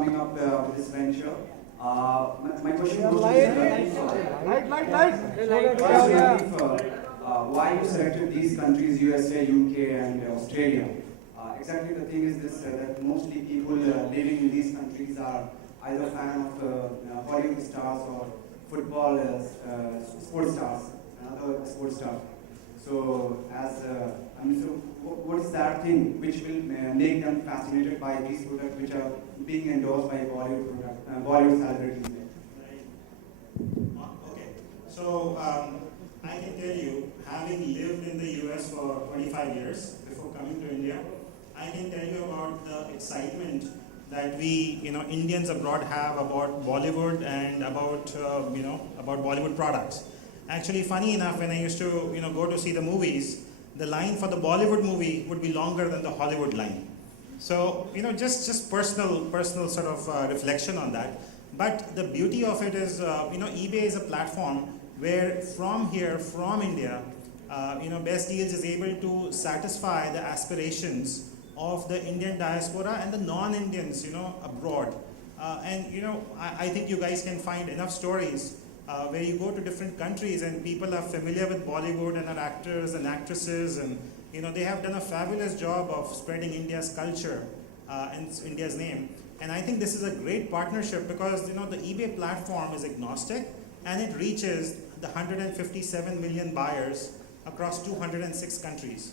coming up with this venture. My question goes to why you selected these countries, USA, UK, and Australia? Exactly the thing is this, that mostly people living in these countries are either fan of Hollywood stars or football sports stars, another sports stars. So, what is that thing which will make them fascinated by these products which are being endorsed by Bollywood celebrities? Okay, so I can tell you, having lived in the US for 25 years before coming to India, I can tell you about the excitement that we, Indians abroad have about Bollywood and about, about Bollywood products. Actually, funny enough, when I used to, go to see the movies, the line for the Bollywood movie would be longer than the Hollywood line. So, just personal sort of reflection on that. But the beauty of it is, eBay is a platform where from here, from India, Best Deals is able to satisfy the aspirations of the Indian diaspora and the non-Indians, abroad. I think you guys can find enough stories where you go to different countries and people are familiar with Bollywood and are actors and actresses, and they have done a fabulous job of spreading India's culture and India's name. And I think this is a great partnership because the eBay platform is agnostic and it reaches the 157 million buyers across 206 countries.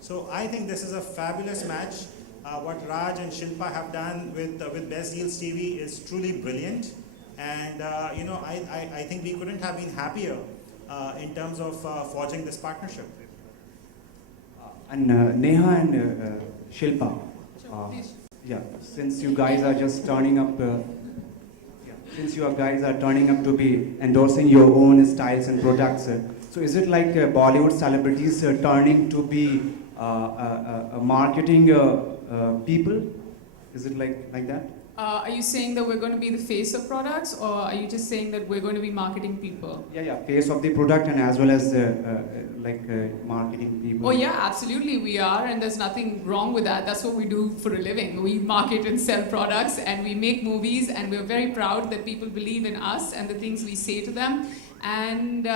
So I think this is a fabulous match. What Raj and Shilpa have done with Best Deals TV is truly brilliant. And I think we couldn't have been happier in terms of forging this partnership. And Neha and Shilpa, since you guys are just turning up, since you guys are turning up to be endorsing your own styles and products, so is it like Bollywood celebrities turning to be marketing people? Is it like that? Are you saying that we're going to be the face of products, or are you just saying that we're going to be marketing people? Yeah, face of the product and as well as marketing people. Oh yeah, absolutely we are, and there's nothing wrong with that. That's what we do for a living. We market and sell products, and we make movies, and we're very proud that people believe in us and the things we say to them. And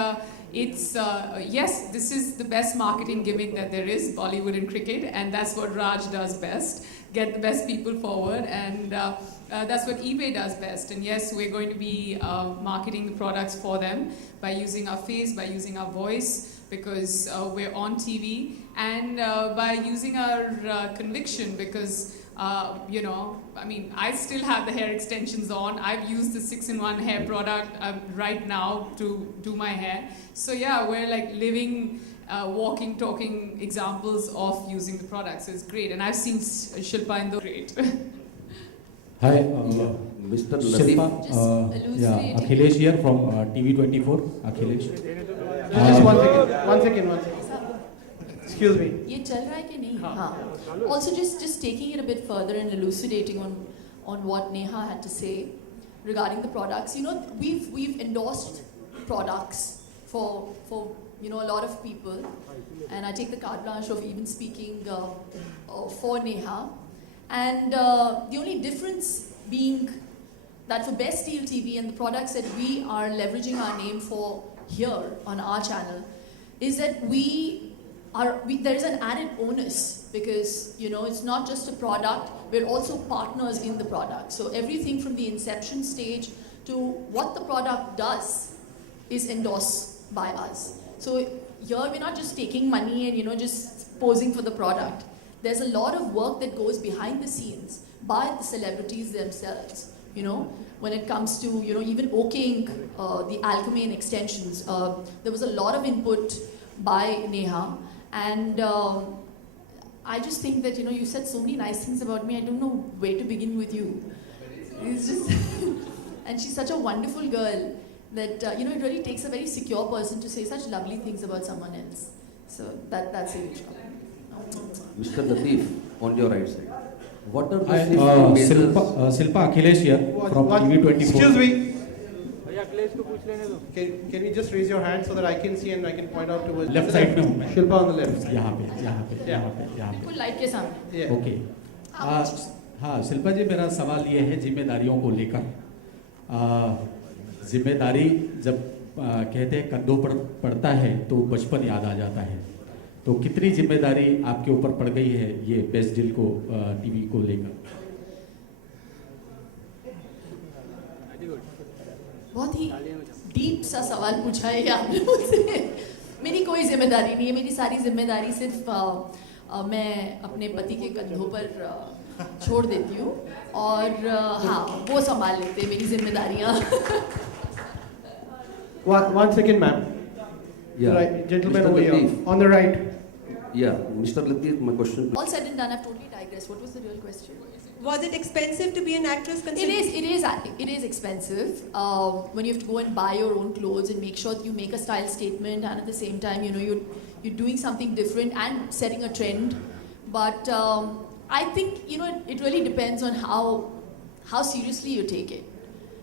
yes, this is the best marketing gimmick that there is, Bollywood and cricket, and that's what Raj does best. Get the best people forward, and that's what eBay does best. And yes, we're going to be marketing the products for them by using our face, by using our voice, because we're on TV, and by using our conviction, because I still have the hair extensions on. I've used the 6-in-1 hair product right now to do my hair. So yeah, we're like living walking, talking examples of using the products. So it's great. And I've seen Shilpa in the great. Hi, Mr. Shilpa. Akhilesh here from TV24. Akhilesh. Just one second. Excuse me. ये चल रहा है कि नहीं? हाँ. Also, just taking it a bit further and elucidating on what Neha had to say regarding the products. We've endorsed products for a lot of people, and I take the carte blanche of even speaking for Neha. And the only difference being that for Best Deal TV and the products that we are leveraging our name for here on our channel is that there is an added onus, because it's not just a product, we're also partners in the product. So everything from the inception stage to what the product does is endorsed by us. So here we're not just taking money and just posing for the product. There's a lot of work that goes behind the scenes by the celebrities themselves. When it comes to even okaying the Alchemy extensions, there was a lot of input by Neha. And I just think that, you said so many nice things about me, I don't know where to begin with you. It's just and she's such a wonderful girl that, it really takes a very secure person to say such lovely things about someone else. So that's a huge compliment. Mr. Latif, on your right side. What are the Shilpa Akhilesh here from TV24. Excuse me. Can you just raise your hand so that I can see and I can point out towards left side में Shilpa on the left. यहाँ पे बिल्कुल light के सामने. Yeah. Okay. हाँ शिल्पा जी, मेरा सवाल ये है जिम्मेदारियों को लेकर। जिम्मेदारी जब कहते हैं कंधों पर पड़ता है तो बचपन याद आ जाता है, तो कितनी जिम्मेदारी आपके ऊपर पड़ गई है ये बेस्ट डील को टीवी को लेकर? बहुत ही डीप सा सवाल पूछा है आपने मुझसे। मेरी कोई जिम्मेदारी नहीं है, मेरी सारी जिम्मेदारी सिर्फ मैं अपने पति के कंधों पर छोड़ देती हूँ और हाँ वो संभाल लेते हैं मेरी जिम्मेदारियाँ। One second, ma'am. Yeah. Right, gentleman Mr. over here, Lateef. on the right. Yeah, Mr. Lateef, my question. All said and done, I've totally digressed. What was the real question? Was it expensive to be an actress? It is expensive when you have to go and buy your own clothes and make sure that you make a style statement, and at the same time, you know, you're doing something different and setting a trend. But I think, you know, it really depends on how seriously you take it.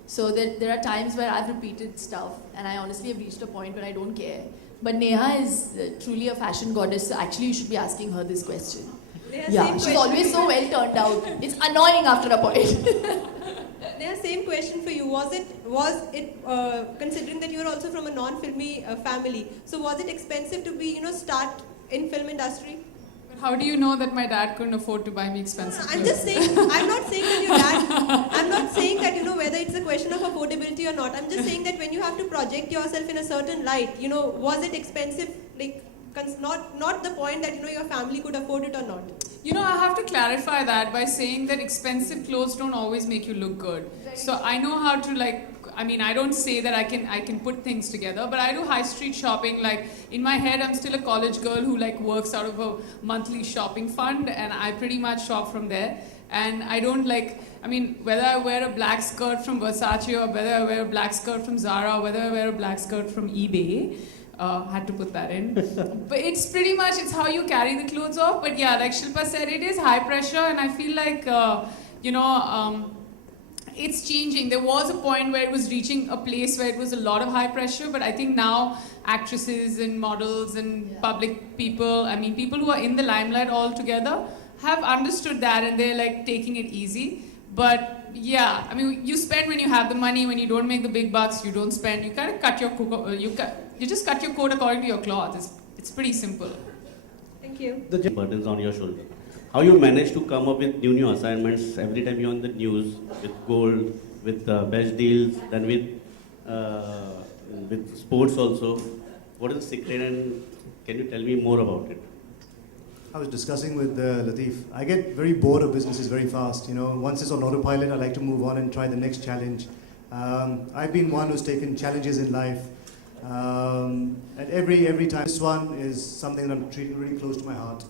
So there are times where I've repeated stuff, and I honestly have reached a point where I don't care. But Neha is truly a fashion goddess, so actually you should be asking her this question. Yeah, she's always so well turned out. It's annoying after a point. Neha, same question for you. Was it considering that you're also from a non-filmy family? So was it expensive to be, you know, start in film industry? But how do you know that my dad couldn't afford to buy me expensive I'm clothes? just saying. I'm not saying that your dad. I'm not saying that, you know, whether it's a question of affordability or not. I'm just saying that when you have to project yourself in a certain light, you know, was it expensive? Like, not the point that, you know, your family could afford it or not. You know, I have to clarify that by saying that expensive clothes don't always make you look good. So I know how to, like, I mean, I don't say that I can put things together, but I do high street shopping. Like, in my head, I'm still a college girl who, like, works out of a monthly shopping fund, and I pretty much shop from there. And I don't, like, I mean, whether I wear a black skirt from Versace or whether I wear a black skirt from Zara or whether I wear a black skirt from eBay, had to put that in. But it's pretty much, it's how you carry the clothes off. But yeah, like Shilpa said, it is high pressure, and I feel like, you know, it's changing. There was a point where it was reaching a place where it was a lot of high pressure, but I think now actresses and models and public people, I mean, people who are in the limelight altogether have understood that, and they're like taking it easy. But yeah, I mean, you spend when you have the money. When you don't make the big bucks, you don't spend. You kind of cut your you just cut your coat according to your cloth. It's pretty simple. Thank you. The burdens on your shoulder. How you manage to come up with new assignments every time you're on the news with gold, with best deals, then with sports also. What is the secret, and can you tell me more about it? I was discussing with Lateef. I get very bored of businesses very fast. You know, once it's on autopilot, I like to move on and try the next challenge. I've been one who's taken challenges in life. And every time, this one is something that I'm treating really close to my heart.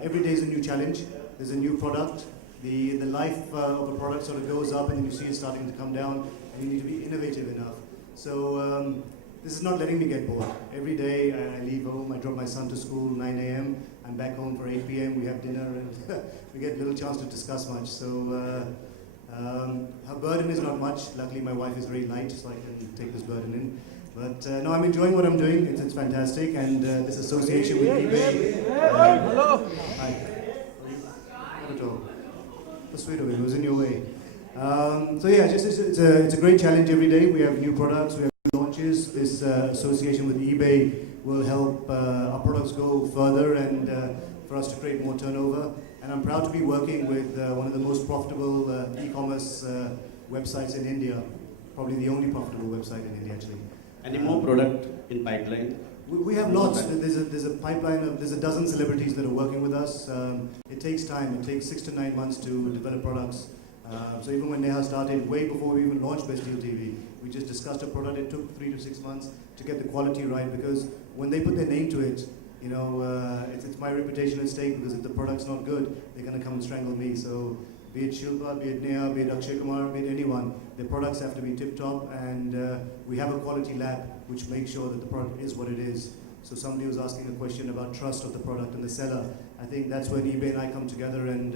Every day is a new challenge. There's a new product. The life of a product sort of goes up, and then you see it starting to come down, and you need to be innovative enough. So this is not letting me get bored. Every day I leave home, I drop my son to school 9 a.m. I'm back home for 8 p.m. We have dinner, and we get little chance to discuss much. So her burden is not much. Luckily, my wife is very light, so I can take this burden in. But no, I'm enjoying what I'm doing. It's fantastic, and this association with eBay. Hello. Hi. Not at all. So sweet of it. It was in your way. So yeah, it's a great challenge every day. We have new products. We have new launches. This association with eBay will help our products go further and for us to create more turnover. And I'm proud to be working with one of the most profitable e-commerce websites in India. Probably the only profitable website in India, actually. Any more product in pipeline? We have lots. There's a pipeline. There's a dozen celebrities that are working with us. It takes time. It takes 6 to 9 months to develop products. So even when Neha started, way before we even launched Best Deal TV, we just discussed a product. It took 3 to 6 months to get the quality right, because when they put their name to it, you know, it's my reputation at stake, because if the product's not good, they're going to come and strangle me. So be it Shilpa, be it Neha, be it Akshay Kumar, be it anyone, the products have to be tip-top, and we have a quality lab which makes sure that the product is what it is. So somebody was asking a question about trust of the product and the seller. I think that's when eBay and I come together, and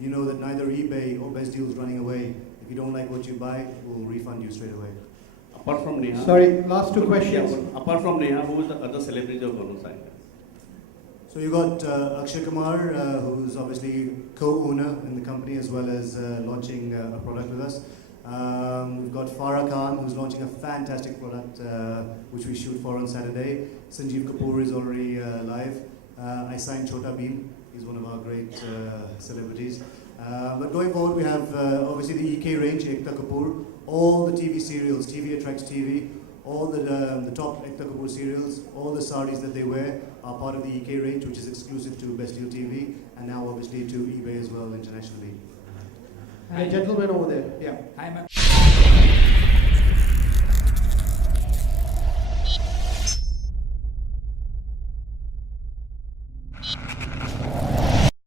you know that neither eBay or Best Deal is running away. If you don't like what you buy, we'll refund you straight away. Apart from Neha. Sorry, last two questions. Yeah, apart from Neha, who is the other celebrity of Bonus Island? So you got Akshay Kumar, who's obviously co-owner in the company as well as launching a product with us. We've got Farah Khan, who's launching a fantastic product which we shoot for on Saturday. Sanjeev Kapoor is already live. I signed Chota Bheem. He's one of our great celebrities. But going forward, we have obviously the EK range, Ekta Kapoor, all the TV serials, TV Attracts TV, all the top Ekta Kapoor serials, all the sarees that they wear are part of the EK range, which is exclusive to Best Deal TV, and now obviously to eBay as well internationally. The gentleman over there, yeah. Hi, ma'am.